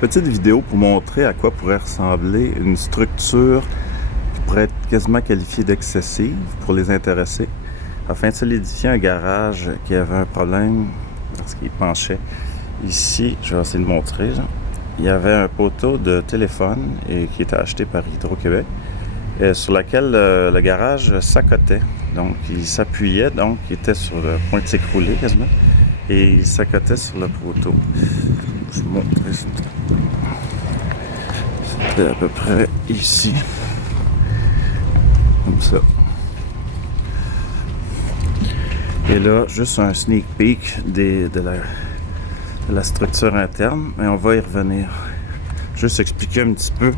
Petite vidéo pour montrer à quoi pourrait ressembler une structure qui pourrait être quasiment qualifiée d'excessive pour les intéressés, afin de solidifier un garage qui avait un problème parce qu'il penchait. Ici, je vais essayer de montrer. Il y avait un poteau de téléphone qui était acheté par Hydro-Québec, sur lequel le garage s'accotait. Donc, il s'appuyait, donc il était sur le point de s'écrouler quasiment, et il s'accotait sur le poteau. Je montre. C'était à peu près ici, comme ça. Et là, juste un sneak peek de la structure interne, mais on va y revenir. Juste expliquer un petit peu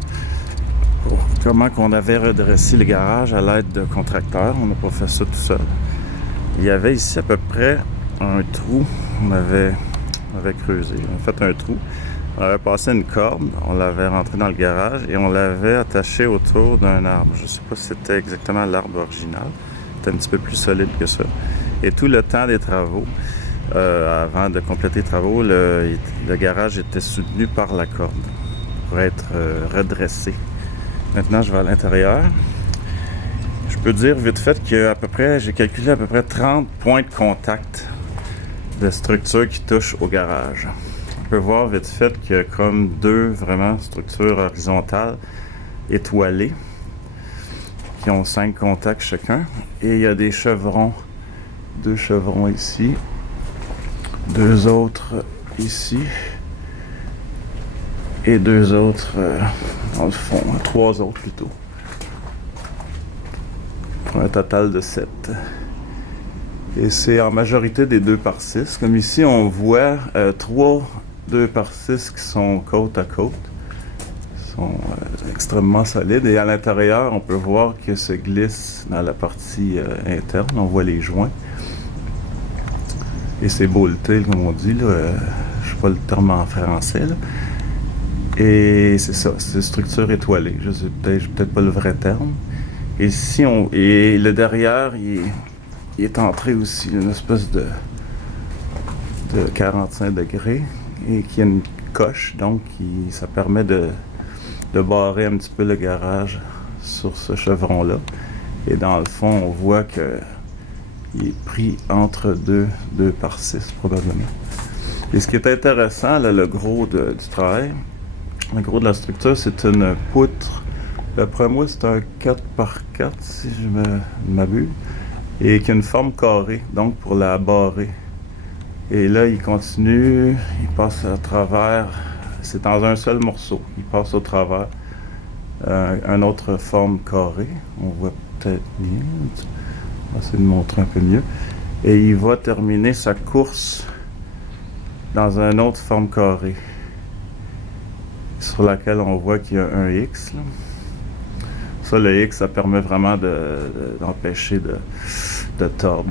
comment qu'on avait redressé le garage à l'aide de contracteurs. On n'a pas fait ça tout seul. Il y avait ici à peu près un trou. On avait creusé, on a fait un trou. On avait passé une corde, on l'avait rentré dans le garage et on l'avait attaché autour d'un arbre. Je ne sais pas si c'était exactement l'arbre original. C'était un petit peu plus solide que ça. Et tout le temps des travaux, avant de compléter les travaux, le garage était soutenu par la corde pour être redressé. Maintenant, je vais à l'intérieur. Je peux dire vite fait que j'ai calculé à peu près 30 points de contact de structures qui touchent au garage. On peut voir vite fait qu'il y a comme deux vraiment structures horizontales étoilées qui ont 5 contacts chacun. Et il y a des chevrons, 2 chevrons ici, 2 autres ici et 2 autres dans le fond, 3 autres plutôt. Pour un total de 7. Et c'est en majorité des 2x6. Comme ici, on voit 3 2x6 qui sont côte à côte. Ils sont extrêmement solides. Et à l'intérieur, on peut voir que se glisse dans la partie interne. On voit les joints. Et c'est bolté, comme on dit. Je ne sais pas le terme en français. Là. Et c'est ça, c'est une structure étoilée. Je sais peut-être pas le vrai terme. Et le derrière, il est entré aussi une espèce de 45 degrés et qui a une coche, donc ça permet de barrer un petit peu le garage sur ce chevron-là. Et dans le fond, on voit qu'il est pris entre 2 par 6 probablement. Et ce qui est intéressant, là, le gros du travail, le gros de la structure, c'est une poutre. D'après moi, c'est un 4x4, si je m'abuse, et qui a une forme carrée, donc pour la barrer. Et là, il continue, il passe à travers, c'est dans un seul morceau, il passe au travers une autre forme carrée, on voit peut-être bien, on va essayer de montrer un peu mieux, et il va terminer sa course dans une autre forme carrée, sur laquelle on voit qu'il y a un X, là. Ça, le X, ça permet vraiment d'empêcher de tordre,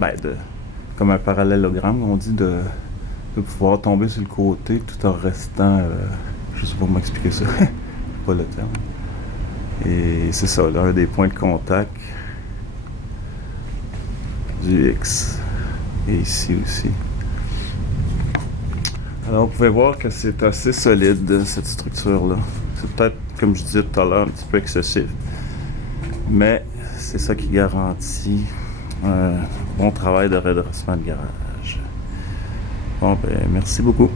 comme un parallélogramme, on dit, de pouvoir tomber sur le côté tout en restant, je sais pas comment expliquer ça, pas le terme. Et c'est ça, là, un des points de contact du X. Et ici aussi. Alors, vous pouvez voir que c'est assez solide, cette structure-là. C'est peut-être, comme je disais tout à l'heure, un petit peu excessif. Mais c'est ça qui garantit un bon travail de redressement de garage. Bon, merci beaucoup.